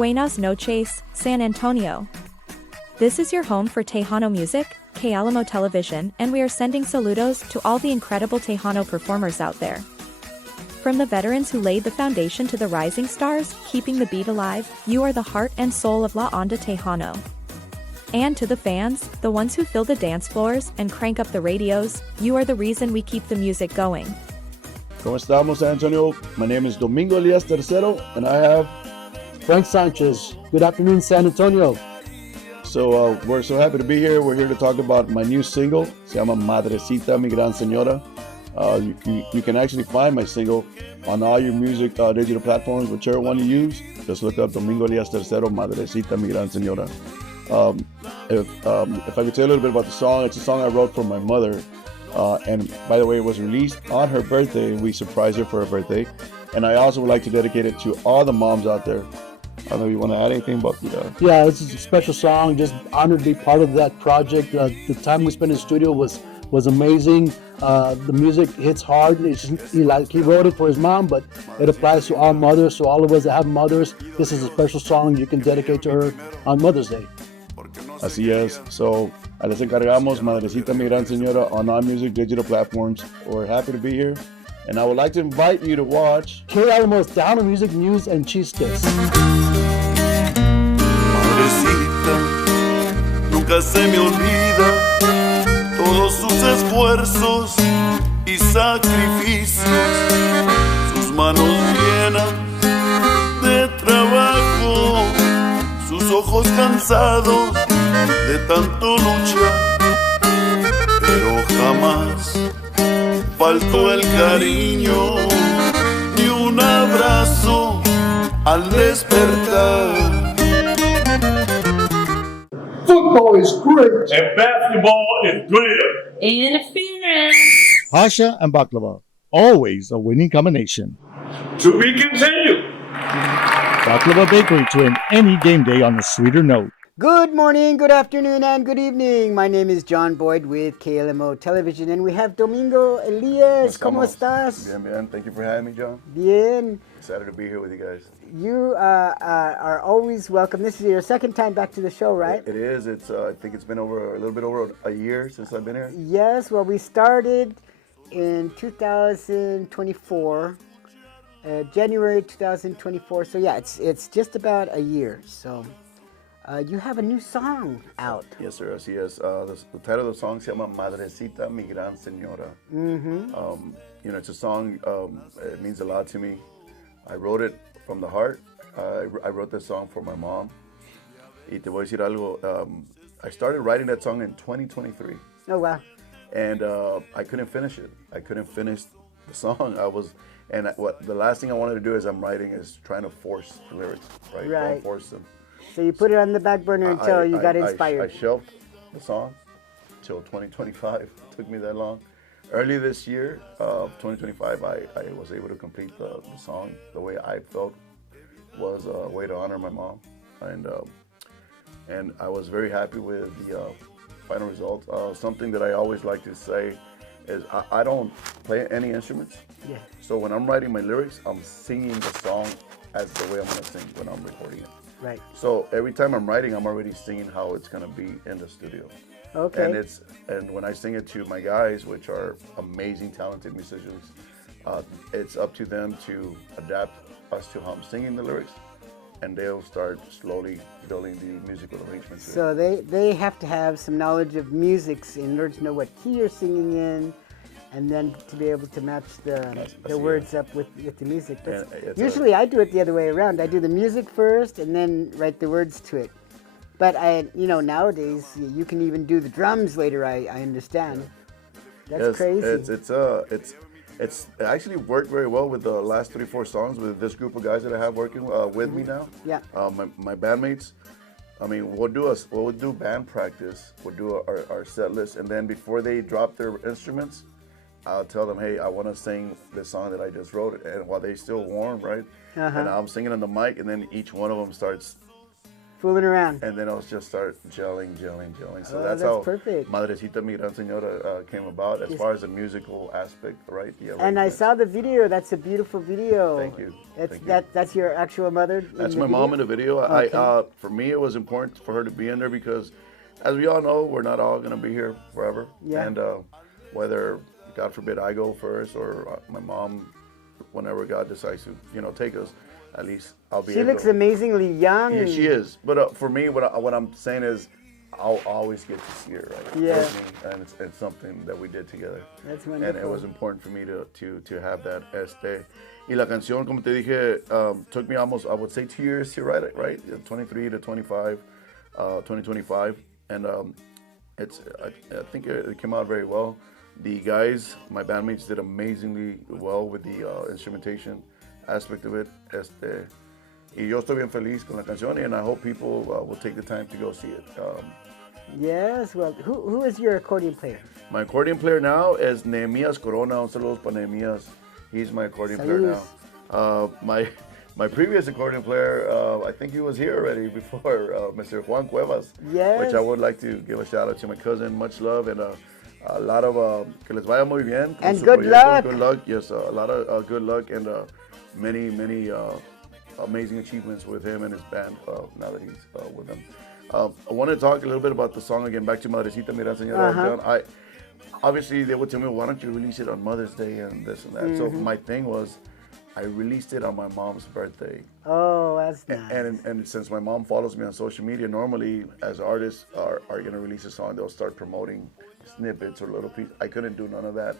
Buenas noches, San Antonio. This is your home for Tejano music, Que Alamo Television, and we are sending saludos to all the incredible Tejano performers out there. From the veterans who laid the foundation to the rising stars, keeping the beat alive, you are the heart and soul of La Onda Tejano. And to the fans, the ones who fill the dance floors and crank up the radios, you are the reason we keep the music going. ¿Cómo estamos, San Antonio? My name is Domingo Elías III, and I have Frank Sanchez. Good afternoon, San Antonio. So we're so happy to be here. We're here to talk about my new single. Se llama Madrecita, mi gran señora. You can actually find my single on all your music digital platforms, whichever one you use. Just look up Domingo Elías III, Madrecita, mi gran señora. If I could tell you a little bit about the song, it's a song I wrote for my mother. And by the way, it was released on her birthday. We surprised her for her birthday. And I also would like to dedicate it to all the moms out there. I don't know if you want to add anything about Yeah, this is a special song. Just honored to be part of that project. The time we spent in the studio was amazing. The music hits hard. It's just, he wrote it for his mom, but it applies to all mothers. So all of us that have mothers, this is a special song you can dedicate to her on Mother's Day. Así es. So, les encargamos Madrecita mi gran señora on all music digital platforms. We're happy to be here. And I would like to invite you to watch Que Alamo's Down Music News and Chistes. Madrecita, nunca se me olvida todos sus esfuerzos y sacrificios, sus manos llenas de trabajo, sus ojos cansados de tanto luchar, pero jamás faltó el cariño ni un abrazo al despertar. Football is great. And basketball is good. Interference. Pasha and baklava, always a winning combination. To be continued. Baklava Bakery to end any game day on a sweeter note. Good morning, good afternoon, and good evening. My name is John Boyd with KLMO Television, and we have Domingo Elías. ¿Cómo estás? Bien, bien. Thank you for having me, John. Bien. Excited to be here with you guys. You are always welcome. This is your second time back to the show, right? It is. It's. I think it's been a little bit over a year since I've been here. Yes. Well, we started in 2024, January 2024. So yeah, it's just about a year. So. You have a new song out. Yes, sir. Así es. The title of the song se llama Madrecita, mi gran señora. Mm-hmm. It's a song. It means a lot to me. I wrote it from the heart. I wrote this song for my mom. Y te voy a decir algo. I started writing that song in 2023. Oh wow. And I couldn't finish it. I couldn't finish the song. The last thing I wanted to do as I'm writing is trying to force the lyrics, right? Right. Don't force them. So you put it on the back burner until you got inspired. I shelved the song till 2025. It took me that long. Early this year, 2025, I was able to complete the song the way I felt was a way to honor my mom. And I was very happy with the final result. Something that I always like to say is I don't play any instruments. Yeah. So when I'm writing my lyrics, I'm singing the song as the way I'm going to sing when I'm recording it. Right. So every time I'm writing, I'm already singing how it's gonna be in the studio. Okay. And when I sing it to my guys, which are amazing, talented musicians, it's up to them to adapt us to how I'm singing the lyrics, and they'll start slowly building the musical arrangements. So they have to have some knowledge of music in order to know what key you're singing in, and then to be able to match the words up with the music. Usually I do it the other way around. I do the music first and then write the words to it. But nowadays you can even do the drums later. I understand. That's crazy. It's actually worked very well with the last 3-4 songs with this group of guys that I have working with me now. Yeah. My bandmates. I mean, we'll do band practice. We'll do our set list, and then before they drop their instruments, I'll tell them, hey, I want to sing this song that I just wrote, and while they're still warm, right? Uh-huh. And I'm singing on the mic, and then each one of them starts fooling around. And then I was just start gelling. So Oh, that's that's how perfect. Madrecita Mi Gran Señora came about as far as the musical aspect, right? The And I arrangements. saw the video. That's a beautiful video. Thank you. It's Thank you. that's your actual mother. That's my mom in the video. Okay. For me, it was important for her to be in there because, as we all know, we're not all going to be here forever. Yeah. And whether, God forbid, I go first or my mom, whenever God decides to, take us, at least I'll be She able looks amazingly young. Yeah, she is. But for me, what I'm saying is, I'll always get to see her, right? Yeah. With me, and it's something that we did together. That's And wonderful. it was important for me to have that. Y la canción, como te dije, took me almost, I would say, 2 years to write it, right? 23 to 25, 2025. And I think it came out very well. The guys, my bandmates, did amazingly well with the instrumentation aspect of it. Y yo estoy bien feliz con la canción, and I hope people will take the time to go see it. Yes. Well, who is your accordion player? My accordion player now is Nehemías Corona. Un saludos para Nehemías. He's my accordion player now. My previous accordion player, I think he was here already before, Mr. Juan Cuevas. Yes. Which I would like to give a shout out to my cousin. Much love and a lot of que les vaya muy bien. And su good proyecto. luck. Good luck. Yes, a lot of good luck and many amazing achievements with him and his band now that he's with them. I want to talk a little bit about the song again. Back to Madrecita Mi Gran Señora. John, obviously they would tell me, why don't you release it on Mother's Day and this and that. So my thing was, I released it on my mom's birthday. Oh, that's nice. And since my mom follows me on social media, normally as artists are going to release a song, they'll start promoting snippets or little pieces. I couldn't do none of that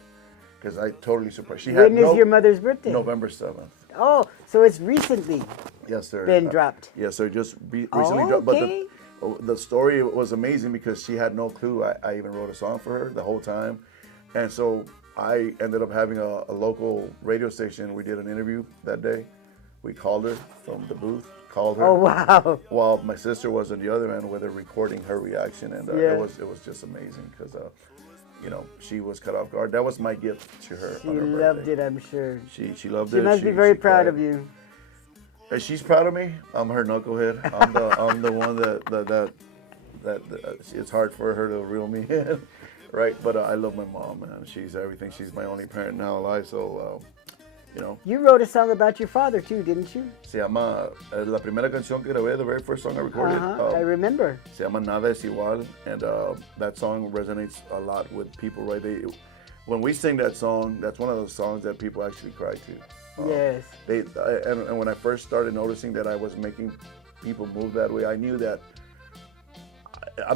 because I totally surprised. When is your mother's birthday? November 7th. Oh, so it's recently Yes, sir. been dropped. Yeah, so just recently dropped. Okay. But the story was amazing because she had no clue I even wrote a song for her the whole time. And so I ended up having a local radio station. We did an interview that day. We called her from the booth, called her. Oh, wow. While my sister was on the other end with her recording her reaction. And Yeah. it was just amazing because, she was caught off guard. That was my gift to her. She on her loved birthday. it, I'm sure. She loved She it. must be very she proud cried. of you. And she's proud of me. I'm her knucklehead. I'm the one that it's hard for her to reel me in, right? But I love my mom, man. She's everything. She's my only parent now alive. So, You wrote a song about your father too, didn't you? se llama la primera canción que grabé, the very first song I recorded. I remember. Se llama Nada es igual, and that song resonates a lot with people, right? When we sing that song, that's one of those songs that people actually cry to. Yes. And when I first started noticing that I was making people move that way, I knew that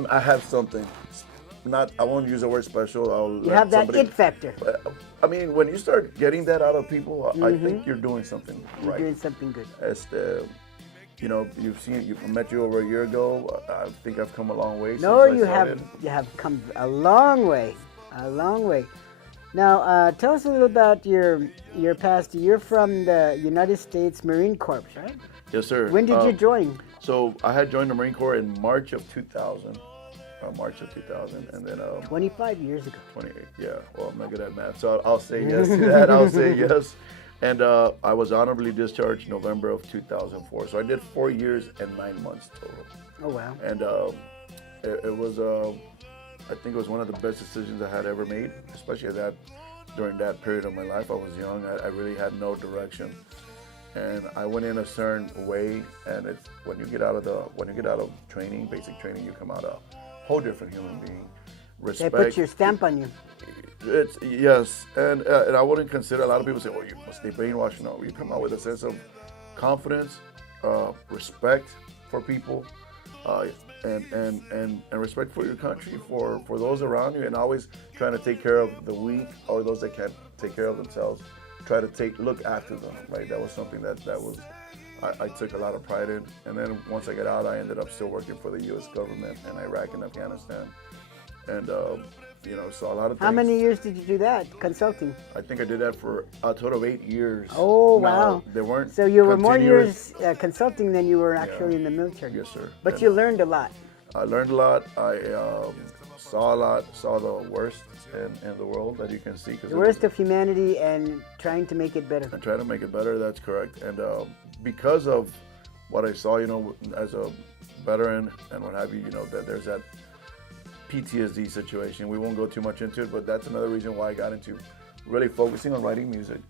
I have something. I won't use the word special. You have that it factor. I mean, when you start getting that out of people, I think you're doing something You're right. doing something good. I met you over a year ago. I think I've come a long way. No, since I started. you have come a long way. A long way. Now, tell us a little about your past. You're from the United States Marine Corps, right? Yes, sir. When did you join? So I had joined the Marine Corps in March of 2000. And then 25 years ago. 28. Yeah. Well, I'm not good at math, so I'll say yes to that. I'll say yes. And I was honorably discharged November of 2004. So I did 4 years and 9 months total. Oh, wow. And it was, I think it was one of the best decisions I had ever made, especially during that period of my life. I was young. I really had no direction. And I went in a certain way, and it's when you get out of training, basic training, you come out a whole different human being. Respect. They put your stamp on you. It's yes, and I wouldn't consider. A lot of people say, "Oh, you must be brainwashed." No, you come out with a sense of confidence, respect for people, and respect for your country, for those around you, and always trying to take care of the weak or those that can't take care of themselves. Try to look after them. Right, that was something that was. I took a lot of pride in, and then once I got out, I ended up still working for the U.S. government in Iraq and Afghanistan, and so a lot of things. How many years did you do that, consulting? I think I did that for a total of 8 years. Oh, Now, wow. They weren't. So you were more continuous. years consulting than you were actually in the military. Yes, sir. But And you learned a lot. I learned a lot. I saw a lot. Saw the worst in the world that you can see. The worst of humanity and trying to make it better. And trying to make it better. That's correct. And because of what I saw, as a veteran and what have you, you know, that there's that PTSD situation. We won't go too much into it, but that's another reason why I got into really focusing on writing music,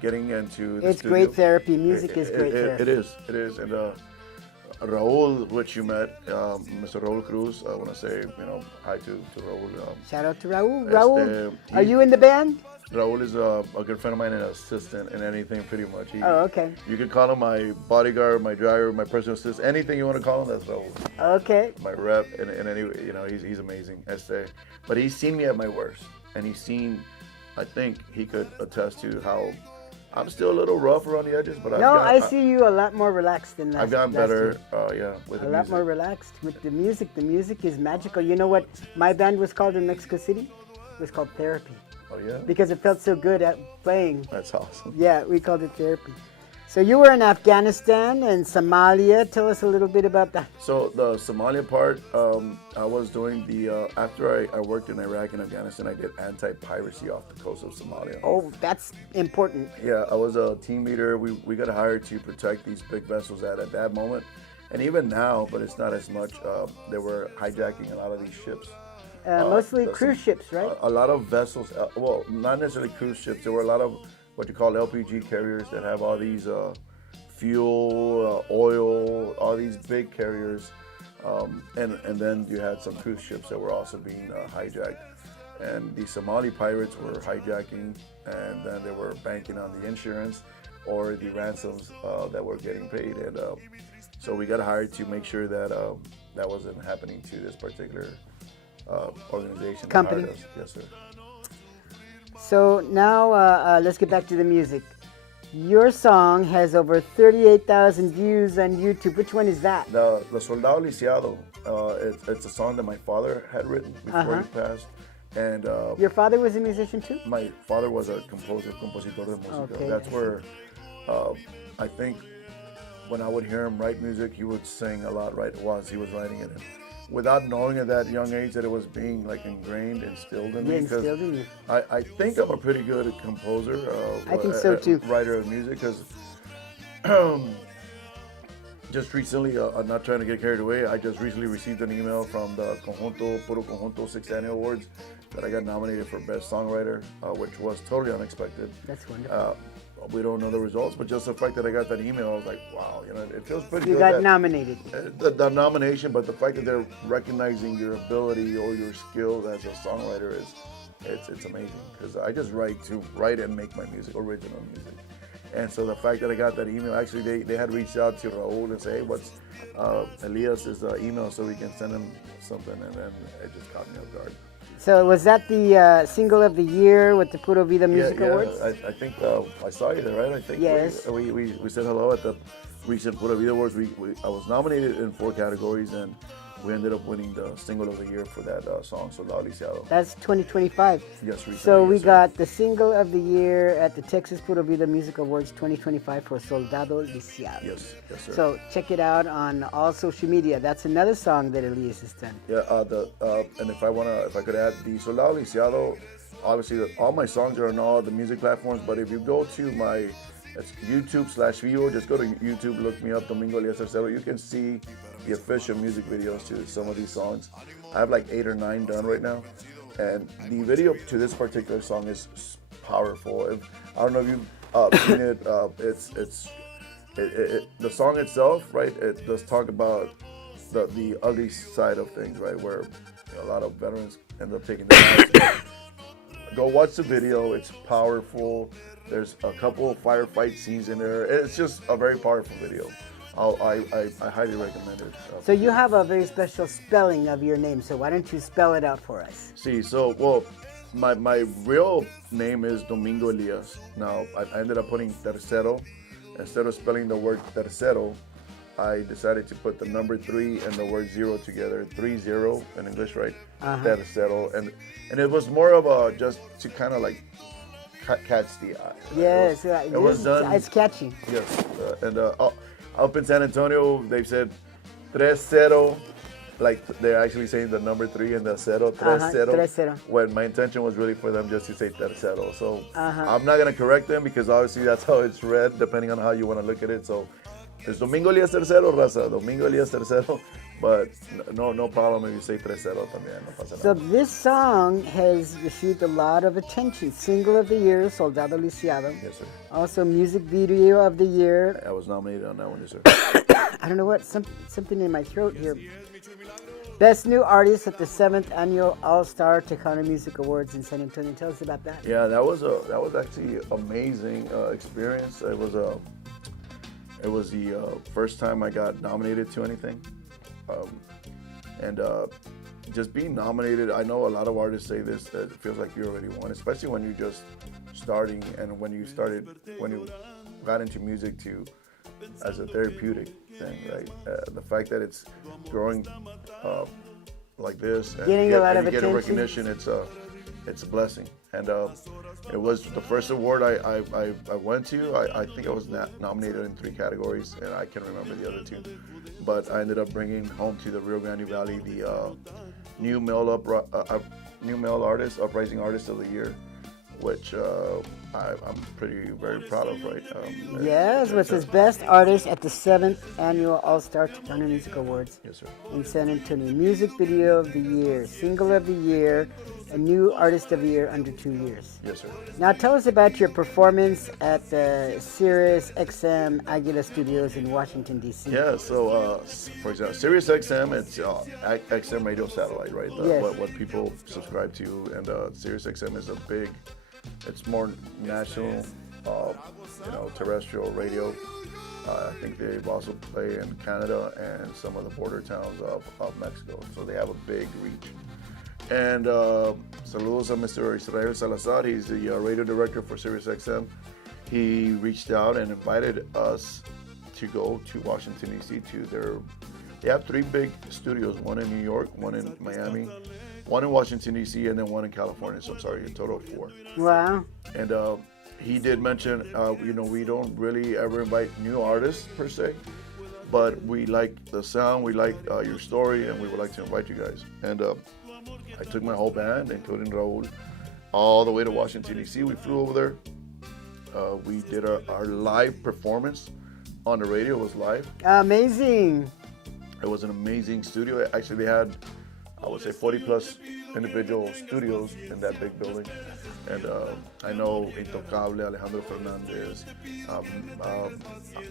getting into the It's studio. great therapy. Music is great therapy. It is. And Raul, which you met, Mr. Raul Cruz, I want to say, you know, hi to Raul. Shout out to Raul. Raul, are you in the band? Raul is a good friend of mine and an assistant in anything, pretty much. Oh, okay. You can call him my bodyguard, my driver, my personal assistant, anything you want to call him, that's Raul. Okay. My rep, and any, you know, he's amazing. But he's seen me at my worst, and he's seen, I think he could attest to how I'm still a little rough around the edges, but I see you a lot more relaxed than last. I've gotten better, with the a lot music. more relaxed with the music. The music is magical. You know what my band was called in Mexico City? It was called Therapy. Oh yeah? Because it felt so good at playing. That's awesome. Yeah, we called it Therapy. So you were in Afghanistan and Somalia. Tell us a little bit about that. So the Somalia part, I was doing after I worked in Iraq and Afghanistan, I did anti-piracy off the coast of Somalia. Oh, that's important. Yeah, I was a team leader. We got hired to protect these big vessels at that moment. And even now, but it's not as much, they were hijacking a lot of these ships. Mostly cruise ships, right? A lot of vessels, well, not necessarily cruise ships. There were a lot of what you call LPG carriers that have all these fuel, oil, all these big carriers. And then you had some cruise ships that were also being hijacked. And the Somali pirates were hijacking, and then they were banking on the insurance or the ransoms that were getting paid. And so we got hired to make sure that that wasn't happening to this particular organization. Company. Yes, sir. So now let's get back to the music. Your song has over 38,000 views on YouTube. Which one is that? The Soldado Lisiado. It's a song that my father had written before he passed. And your father was a musician too? My father was a compositor de música. Okay. That's where I think when I would hear him write music, he would sing a lot right while he was writing it. And without knowing at that young age that it was being like ingrained, instilled in me. Instilled in you. I think I'm a pretty good composer. I think so too. Writer of music, because just recently, I'm not trying to get carried away, I just recently received an email from the Pura Conjunto 6th Annual Awards that I got nominated for Best Songwriter, which was totally unexpected. That's wonderful. We don't know the results, but just the fact that I got that email, I was like, wow, you know, it feels pretty You good. got nominated. The nomination, but the fact that they're recognizing your ability or your skills as a songwriter it's amazing, because I just write and make my music, original music. And so the fact that I got that email, actually they had reached out to Raul and say, hey, what's Elias's email so we can send him something, and then it just caught me off guard. So was that the single of the year with the Pura Vida Music Awards? I think I saw you there, right? I think yes. We said hello at the recent Pura Vida Awards. I was nominated in 4 categories, and we ended up winning the single of the year for that song, Soldado Lisiado. That's 2025. Yes, recently. So we got the single of the year at the Texas Pura Vida Music Awards 2025 for Soldado Lisiado. Yes, sir. So check it out on all social media. That's another song that Elias has done. Yeah, and if I could add, the Soldado Lisiado, obviously all my songs are on all the music platforms, but if you go to my YouTube/Vivo, just go to YouTube, look me up, Domingo Elías, you can see the official music videos to some of these songs. I have like 8 or 9 done right now, and the video to this particular song is powerful. I don't know if you've seen it. The song itself, right? It does talk about the ugly side of things, right? Where a lot of veterans end up taking their lives. Go watch the video. It's powerful. There's a couple of firefight scenes in there. It's just a very powerful video. I highly recommend it. So you have a very special spelling of your name. So why don't you spell it out for us? My real name is Domingo Elías. Now, I ended up putting tercero. Instead of spelling the word tercero, I decided to put the number 3 and the word 0 together. 3-0 in English, right? Tercero. And it was more of a just to kind of like catch the eye. Yes, it was done. It's catchy. Yes, and up in San Antonio, they've said 3-0, like they're actually saying the number 3 and the 0, 3-0. When my intention was really for them just to say tercero. So I'm not gonna correct them, because obviously that's how it's read, depending on how you want to look at it. So It's Domingo Elías tercero, raza. Domingo Elías tercero. But no problem if you say 3-0 también. No pasa So nada. this song has received a lot of attention. Single of the year, Soldado Lisiado. Yes, sir. Also music video of the year. I was nominated on that one, yes, sir. I don't know what, something in my throat here. Best New Artist at the 7th Annual All-Star Tejano Music Awards in San Antonio. Tell us about that. Yeah, that was actually amazing experience. It was the first time I got nominated to anything, and just being nominated. I know a lot of artists say this, that it feels like you already won, especially when you're just starting and when you got into music as a therapeutic thing, right? The fact that it's growing like this and Getting a lot of you get a attention. recognition, it's a blessing. And it was the first award I went to. I think I was nominated in 3 categories, and I can't remember the other 2. But I ended up bringing home to the Rio Grande Valley the new male artist, uprising artist of the year, which I'm very proud of, right? Yes, which is Best Artist at the 7th Annual All-Star Tejano Music Awards Yes, sir. in San Antonio. Music Video of the Year, Single of the Year, a New Artist of the Year under 2 years. Yes, sir. Now tell us about your performance at the Sirius XM Aguila Studios in Washington, D.C. Yeah, so for example, Sirius XM, it's XM radio satellite, right? Yes. What people subscribe to, and Sirius XM is it's more national, terrestrial radio. I think they also play in Canada and some of the border towns of Mexico, so they have a big reach. And saludos a Mr. Israel Salazar. He's the radio director for Sirius XM. He reached out and invited us to go to Washington, D.C. They have 3 big studios, one in New York, one in Miami, one in Washington, D.C., and then one in California. So I'm sorry, a total of 4. Wow. And he did mention, we don't really ever invite new artists per se, but we like the sound, we like your story, and we would like to invite you guys. And I took my whole band, including Raul, all the way to Washington, D.C. We flew over there. We did our live performance on the radio. It was live. Amazing. It was an amazing studio. Actually, they had, I would say, 40 plus individual studios in that big building. And I know Intocable, Alejandro Fernandez,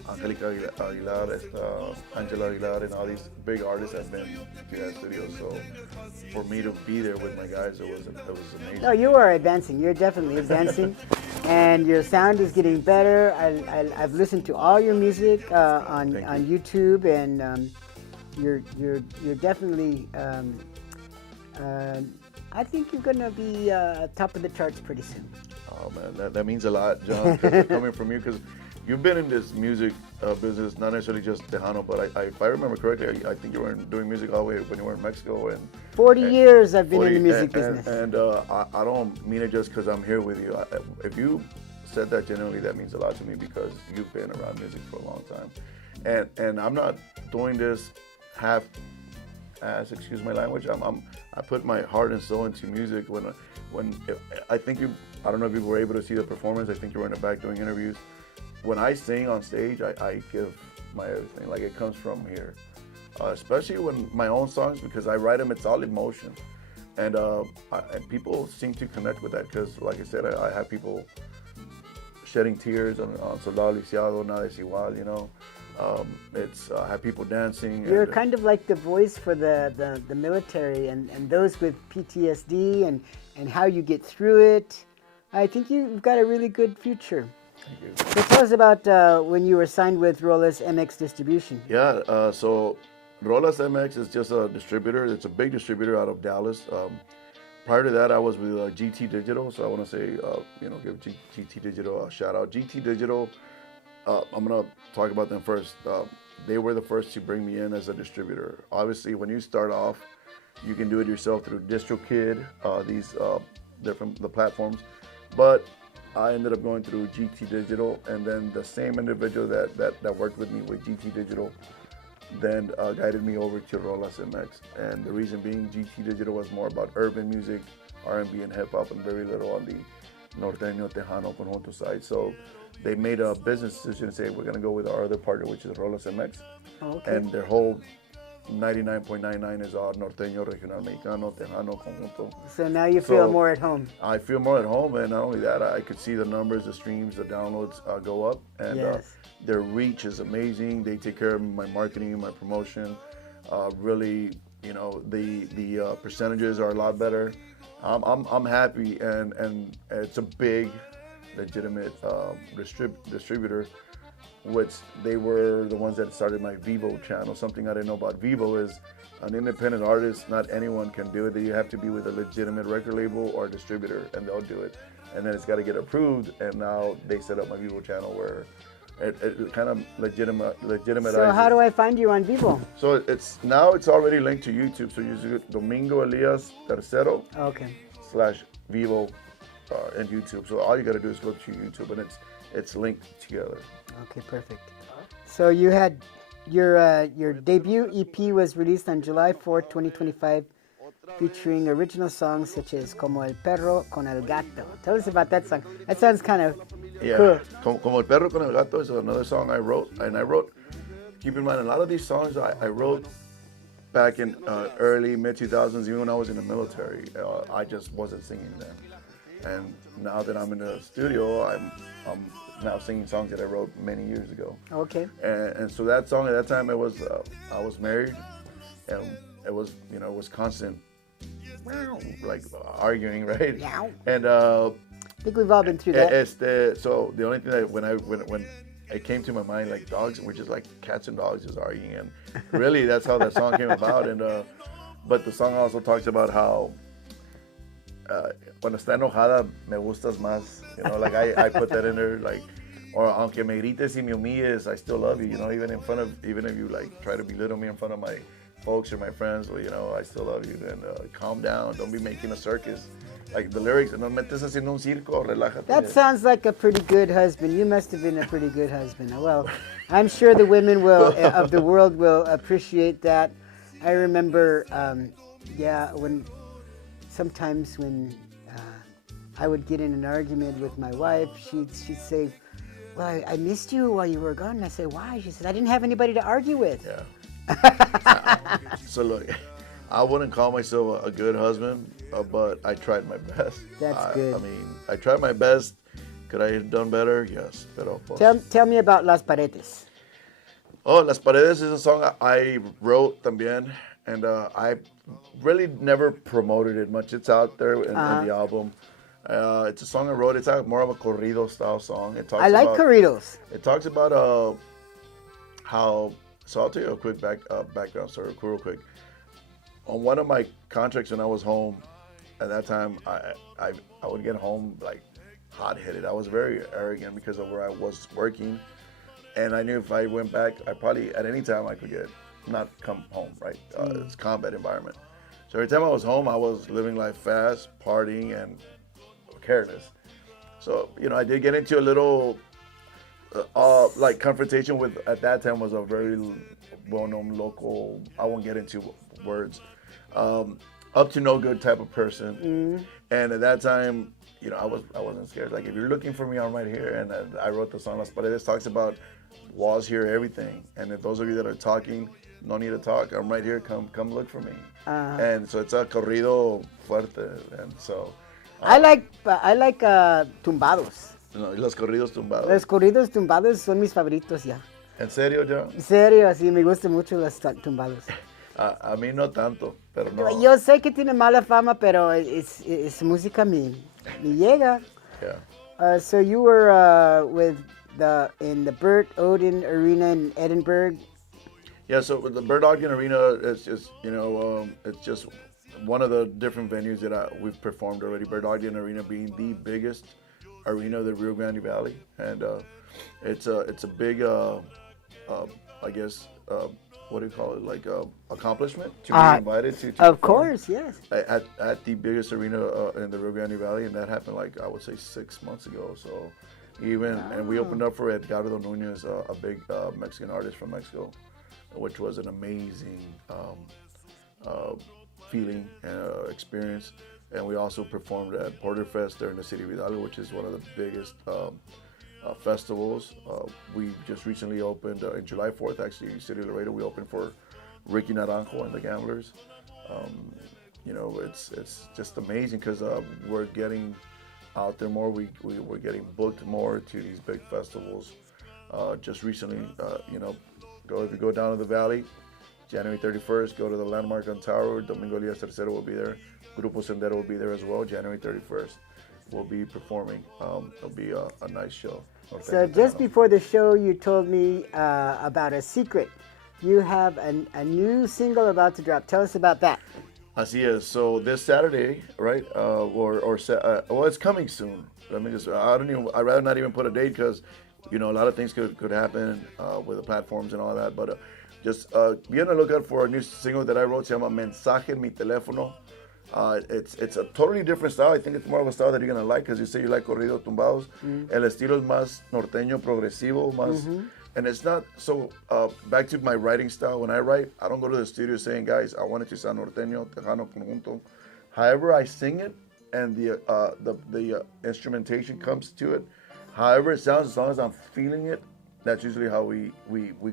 Angelica Aguilar, Angela Aguilar, and all these big artists have been to that studio. So for me to be there with my guys, it was amazing. No, you are advancing. You're definitely advancing. And your sound is getting better. I've listened to all your music on YouTube, and you're definitely. I think you're gonna be top of the charts pretty soon. Oh man, that means a lot, John, coming from you, because you've been in this music business, not necessarily just Tejano, but if I remember correctly, I think you were doing music all the way when you were in Mexico. And 40 years I've been in the music business. And I don't mean it just because I'm here with you. If you said that genuinely, that means a lot to me, because you've been around music for a long time. And I'm not doing this half-ass, excuse my language. I put my heart and soul into music. I think I don't know if you were able to see the performance. I think you were in the back doing interviews. When I sing on stage, I give my everything. Like, it comes from here. Especially when my own songs, because I write them, it's all emotion. And people seem to connect with that, because, like I said, I have people shedding tears on Soldado Lisiado, Nada es igual, I have people dancing. You're kind of like the voice for the military and those with PTSD and how you get through it. I think you've got a really good future. Thank you. So tell us about when you were signed with Rolas MX Distribution. Yeah, so Rolas MX is just a distributor. It's a big distributor out of Dallas. Prior to that, I was with GT Digital, so I want to say, give GT Digital a shout out. GT Digital, I'm going to talk about them first. They were the first to bring me in as a distributor. Obviously, when you start off, you can do it yourself through DistroKid, the platforms. But I ended up going through GT Digital, and then the same individual that worked with me with GT Digital then guided me over to Rolas MX. And the reason being, GT Digital was more about urban music, R&B and hip hop, and very little on the Norteño Tejano Conjunto side. So they made a business decision to say we're going to go with our other partner, which is Rolas MX. Okay. And their whole 99.99 is all Norteño, Regional Mexicano, Tejano, Conjunto. So now you feel more at home. I feel more at home, and not only that, I could see the numbers, the streams, the downloads go up, and Yes. their reach is amazing. They take care of my marketing, my promotion. Really, the percentages are a lot better. I'm happy, and it's a big, legitimate distributor. Which they were the ones that started my Vivo channel. Something I didn't know about Vivo is an independent artist, not anyone can do it. You have to be with a legitimate record label or distributor, and they'll do it. And then it's got to get approved, and now they set up my Vivo channel where it kind of legitimizes. So how do I find you on Vivo? So it's already linked to YouTube. So you use Domingo Elías Tercero Okay. /Vivo in YouTube. So all you got to do is go to YouTube, and it's linked together. Okay, perfect. So you had your debut EP was released on July 4th, 2025, featuring original songs such as Como el Perro con el Gato. Tell us about that song. That sounds kind of cool. Como el Perro con el Gato is another song I wrote. Keep in mind, a lot of these songs I wrote back in early, mid-2000s, even when I was in the military. I just wasn't singing them. And now that I'm in the studio, I'm now singing songs that I wrote many years ago. Okay. And so that song at that time, I was married, and it was constant, like arguing, right? Yeah. And I think we've all been through that. so the only thing that when it came to my mind, like dogs were just like cats and dogs just arguing, and really that's how that song came about. And but the song also talks about how. Cuando está enojada me gustas más, like I put that in there, like, or aunque me grites y me humilles, I still love you, even if you like try to belittle me in front of my folks or my friends, well, I still love you, and calm down, don't be making a circus, like the lyrics, no metes haciendo un circo, relájate. That sounds like a pretty good husband. You must have been a pretty good husband. Well, I'm sure the women of the world will appreciate that. I remember, sometimes when I would get in an argument with my wife, she'd say, well, I missed you while you were gone. And I say, why? She said, I didn't have anybody to argue with. Yeah. So look, I wouldn't call myself a good husband, but I tried my best. That's good. I mean, I tried my best. Could I have done better? Yes. Pero pues. Tell me about Las Paredes. Oh, Las Paredes is a song I wrote también, and I really never promoted it much. It's out there in the album. It's a song I wrote. It's more of a corrido style song. I like corridos. It talks about how. So I'll tell you a quick background story, real quick. On one of my contracts when I was home, at that time, I would get home like hot-headed. I was very arrogant because of where I was working, and I knew if I went back, I probably at any time I could not come home. Right? It's a combat environment. So every time I was home, I was living life fast, partying, and careless. So, I did get into a little like confrontation with, at that time, was a very well-known local, I won't get into words, up to no good type of person. And at that time, I wasn't scared. Like, if you're looking for me, I'm right here. And I wrote the song Las Paredes, talks about walls hear everything. And if those of you that are talking, no need to talk, I'm right here, come look for me. And so it's a corrido fuerte. And so I like tumbados. No, los corridos tumbados. Los corridos tumbados son mis favoritos ya. ¿En serio, John? En serio, sí, me gustan mucho los tumbados. A mí no tanto, pero no. Yo sé que tiene mala fama, pero es música me llega. Yeah. So you were in the Bert Odin Arena in Edinburgh. Yeah, so the Bert Ogden Arena is just, it's just one of the different venues that we've performed already. Bert Ogden Arena being the biggest arena of the Rio Grande Valley, and it's a big, I guess, what do you call it? Like accomplishment to be invited to. Of course, yes. At the biggest arena in the Rio Grande Valley, and that happened like I would say 6 months ago. So and we opened up for Edgardo Nunez, a big Mexican artist from Mexico, which was an amazing feeling and experience. And we also performed at Porter Fest there in the city of Hidalgo, which is one of the biggest festivals. We just recently opened in July 4th, actually, City of Laredo. We opened for Ricky Naranjo and the Gamblers. It's just amazing because we're getting out there more. We're getting booked more to these big festivals. Just recently, if you go down to the valley, January 31st, go to the Landmark on Tower. Domingo Elías Tercero will be there. Grupo Sendero will be there as well. January 31st, we'll be performing. It'll be a nice show. So just before the show, you told me about a secret. You have a new single about to drop. Tell us about that. Así es. So this Saturday, right? It's coming soon. I'd rather not even put a date because, a lot of things could happen with the platforms and all that. But just be on the lookout for a new single that I wrote. Se llama Mensaje en mi teléfono. It's a totally different style. I think it's more of a style that you're gonna like because you say you like corrido tumbados. El estilo es más norteño, progresivo, más. And it's not so. Back to my writing style. When I write, I don't go to the studio saying, "Guys, I want it to sound norteño, tejano, conjunto." However, I sing it, and the instrumentation comes to it. However it sounds, as long as I'm feeling it, that's usually how we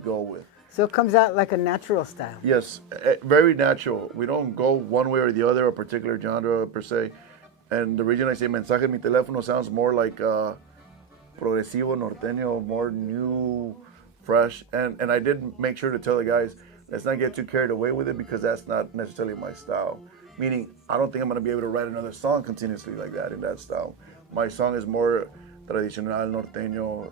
go with. So it comes out like a natural style. Yes, very natural. We don't go one way or the other, a particular genre per se. And the reason I say mensaje en mi teléfono sounds more like progresivo, norteño, more new, fresh. And I did make sure to tell the guys, let's not get too carried away with it because that's not necessarily my style. Meaning, I don't think I'm going to be able to write another song continuously like that in that style. My song is more tradicional, norteño,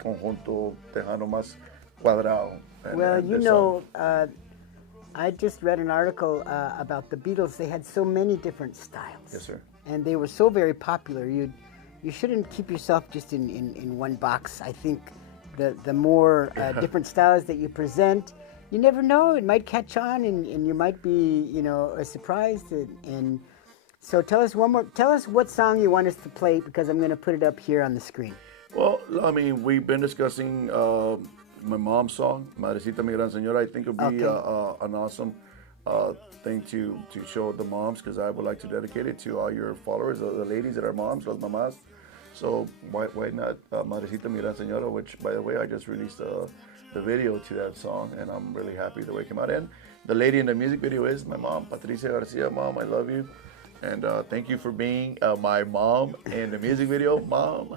conjunto, tejano, más cuadrado. I just read an article about the Beatles. They had so many different styles. Yes, sir. And they were so very popular. You shouldn't keep yourself just in one box. I think the more different styles that you present, you never know. It might catch on, and you might be surprised. And so tell us what song you want us to play because I'm going to put it up here on the screen. Well, I mean, we've been discussing my mom's song, Madrecita mi gran señora. I think it would be an awesome thing to show the moms because I would like to dedicate it to all your followers, the ladies that are moms, las mamás. So why not Madrecita mi gran señora, which, by the way, I just released the video to that song, and I'm really happy the way it came out. And the lady in the music video is my mom, Patricia Garcia. Mom, I love you. And thank you for being my mom in the music video, Mom.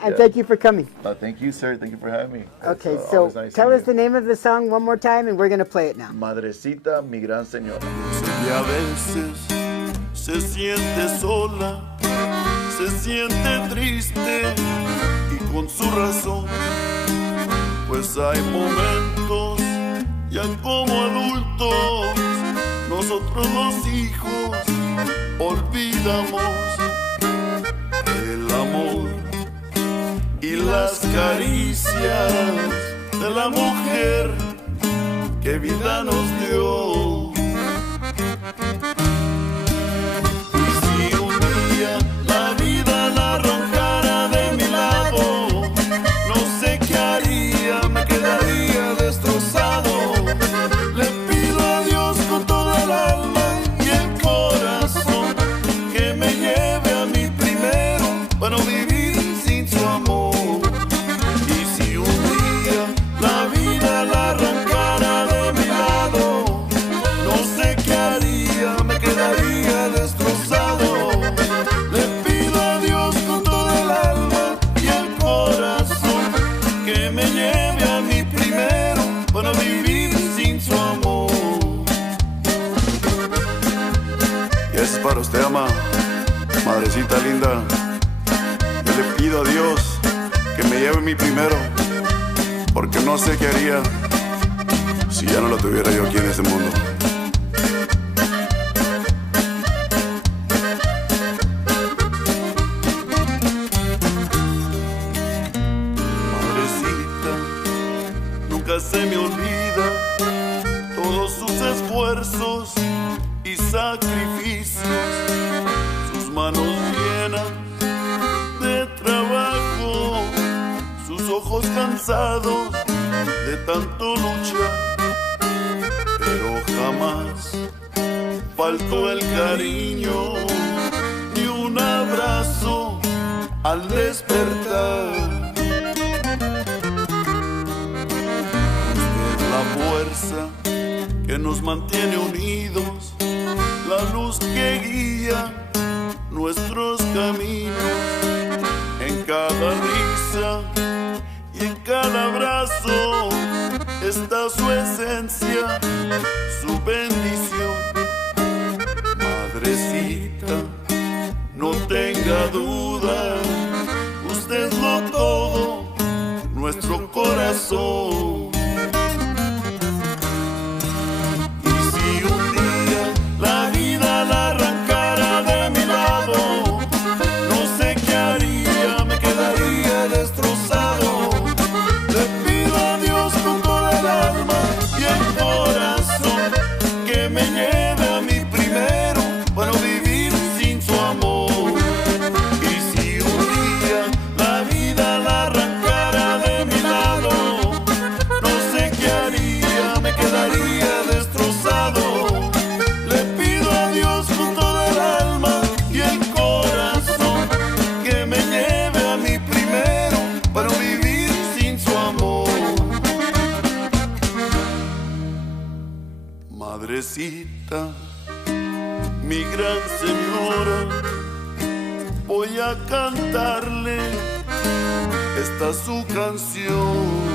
And thank you for coming. Thank you, sir. Thank you for having me. Okay, so nice tell us the name of the song one more time, and we're going to play it now. Madrecita, mi gran señora. Y a veces se siente sola, se siente triste y con su razón, pues hay momentos ya como adultos, nosotros los hijos olvidamos el amor y las caricias de la mujer que vida nos dio. Y si un día la vida la arrancara de mi lado, no sé qué haría, me quedaría destrozado. Le pido a Dios con toda el alma y el corazón que me lleve a mí primero para no vivir sin su amor. Y si un día la vida la arrancara de mi lado, no sé qué haría, me quedaría destrozado. Le pido a Dios con toda el alma y el corazón que me lleve a mí primero para no vivir sin su amor. Y es para usted, ama, madrecita linda. Yo le pido a Dios que me lleve mi primero, porque no sé qué haría si ya no lo tuviera yo aquí en este mundo. Madrecita, nunca se me olvida todos sus esfuerzos y sacrificios, sus manos llenas de trabajo, sus ojos cansados de tanto luchar, pero jamás faltó el cariño, ni un abrazo al despertar. Usted es la fuerza que nos mantiene unidos, la luz que guía nuestros caminos. En cada risa y en cada abrazo está su esencia, su bendición. Madrecita, no tenga duda, usted es lo todo, nuestro corazón. Y si un día la vida la arrancara de mi lado, no sé qué haría, me quedaría destrozado. Le pido a Dios con toda el alma y el corazón que me lleve a mí primero para vivir sin su amor. Y si un día la vida la arrancara de mi lado, no sé qué haría, me quedaría destrozado. Le pido a Dios con toda el alma y el corazón que me lleve a mí primero para vivir sin su amor. Madrecita, mi gran señora, voy a cantarle esta su canción.